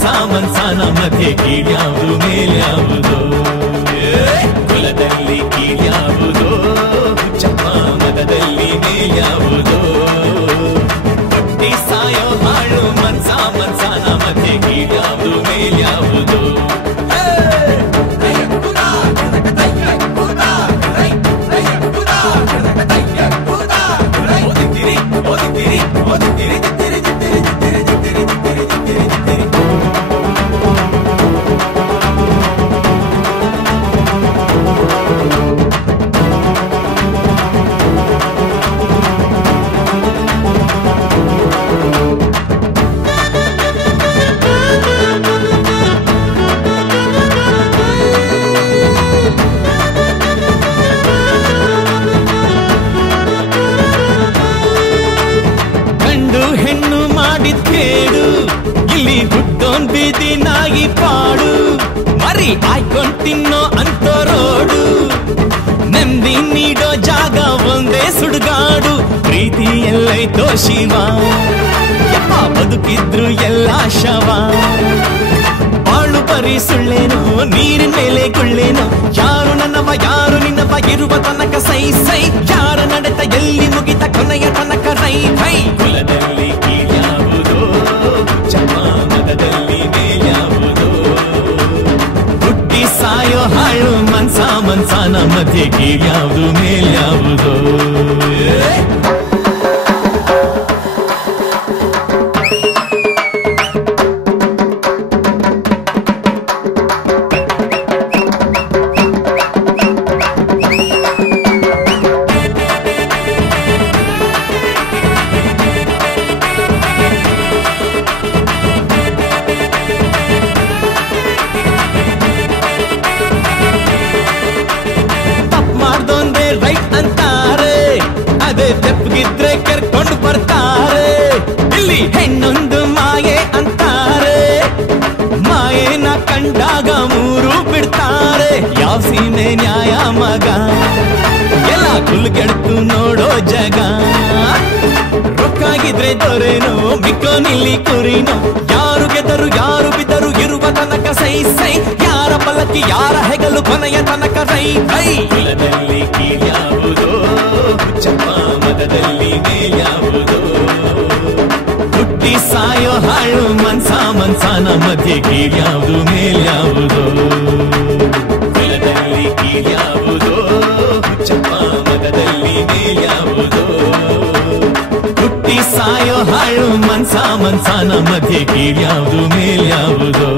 ಮನ್ಸಾನ ಮಧ್ಯೆ ಕೀಳ್ಯಾವುದು ಮೇಲ್ಯಾವುದೋ ಕುಲದಲ್ಲಿ ಕೀಳ್ಯಾವುದೋ ಚಪ್ಪ ಮದದಲ್ಲಿ ಮೇಲ್ಯಾವುದೋ ಹೊಟ್ಟಿ ಸಾಯೋ ಹಾಳು ಮನ್ಸಾನ ಮಧ್ಯೆ ಕೀಳ್ಯಾವುದು ಮೇಲ್ಯಾವುದೋ ಇಲ್ಲಿ ಹುಟ್ಟೋನ್ ಬೀದಿ ನಾಗಿ ಪಾಡು ಮರಿ ಆಯ್ಕೊಂಡ್ ತಿನ್ನೋ ಅಂತೋ ರೋಡು ನೆಮ್ಮದಿ ನೀಡೋ ಜಾಗ ಒಂದೇ ಸುಡುಗಾಡು ಪ್ರೀತಿ ಎಲ್ಲೈತೋ ಶಿವ ಯಪ್ಪ ಬದುಕಿದ್ರು ಎಲ್ಲ ಶವ ಬಾಳು ಬರೀ ಸುಳ್ಳೇನೋ ನೀರಿನ ಮೇಲೆ ಗುಳ್ಳೇನೋ ಯಾರು ನನ್ನವ ಯಾರು ನಿನ್ನವ ಇರುವ ತನಕ ಸೈ ಸೈ ಯಾರ ನಡೆತ ಎಲ್ಲಿ ಮುಗಿತ ಕೊನೆಯ ತನಕ ರೈ ರೈ ಕುಲದಲ್ಲಿ ಕೀಳ್ಯಾವುದೋ ಚಪ್ಪ ಮದದಲ್ಲಿ ಮೇಲ್ಯಾವುದೋ ಹುಟ್ಟಿ ಸಾಯೋ ಹಾಳು ಮನ್ಸಾನ ಮಧ್ಯೆ ಕೀಳ್ಯಾವುದು ಮೇಲ್ಯಾವುದೋ ತೆಪ್ಪಗಿದ್ರೆ ಕರ್ಕೊಂಡು ಬರ್ತಾರೆ ಇಲ್ಲಿ ಹೆಣ್ಣೊಂದು ಮಾಯೆ ಅಂತಾರೆ ಮಾಯೇನ ಕಂಡಾಗ ಮೂರು ಬಿಡ್ತಾರೆ ಯಾವ ಸೀಮೆ ನ್ಯಾಯ ಮಗ ಎಲ್ಲ ಕುಲ್ಗೆಡ್ತು ನೋಡೋ ಜಗ ರೊಕ್ಕಾಗಿದ್ರೆ ದೊರೆನೋ ಬಿಕ್ಕೋ ನಿಲ್ಲಿ ಕುರಿನೋ ಯಾರು ಗೆದರು ಯಾರು ಬಿದ್ದರು ಇರುವ ತನಕ ಸೈ ಸೈ ಯಾರ ಪಲಕಿ ಯಾರ ಹೆಗಲು ಕೊನೆಯ ತನಕ ರೈ ರೈ ಕುಲದಲ್ಲಿ ಕೀಳ್ಯಾವುದೋ ಚಪ್ಪ ಮದದಲ್ಲಿ ಮೇಲ್ಯಾವುದೋ ಹುಟ್ಟಿ ಸಾಯೋ ಹಾಳು ಮನ್ಸಾನ ಮಧ್ಯೆ ಕೀಳ್ಯಾವುದು ಮೇಲ್ಯಾವುದೋ ಕುಲದಲ್ಲಿ ಕೀಳ್ಯಾವುದೋ ಚಪ್ಪ ಮದದಲ್ಲಿ ಮೇಲ್ಯಾವುದೋ ಹುಟ್ಟಿ ಸಾಯೋ ಹಾಳು ಮನ್ಸಾನ ಮಧ್ಯೆ ಕೀಳ್ಯಾವುದು ಮೇಲ್ಯಾವುದೋ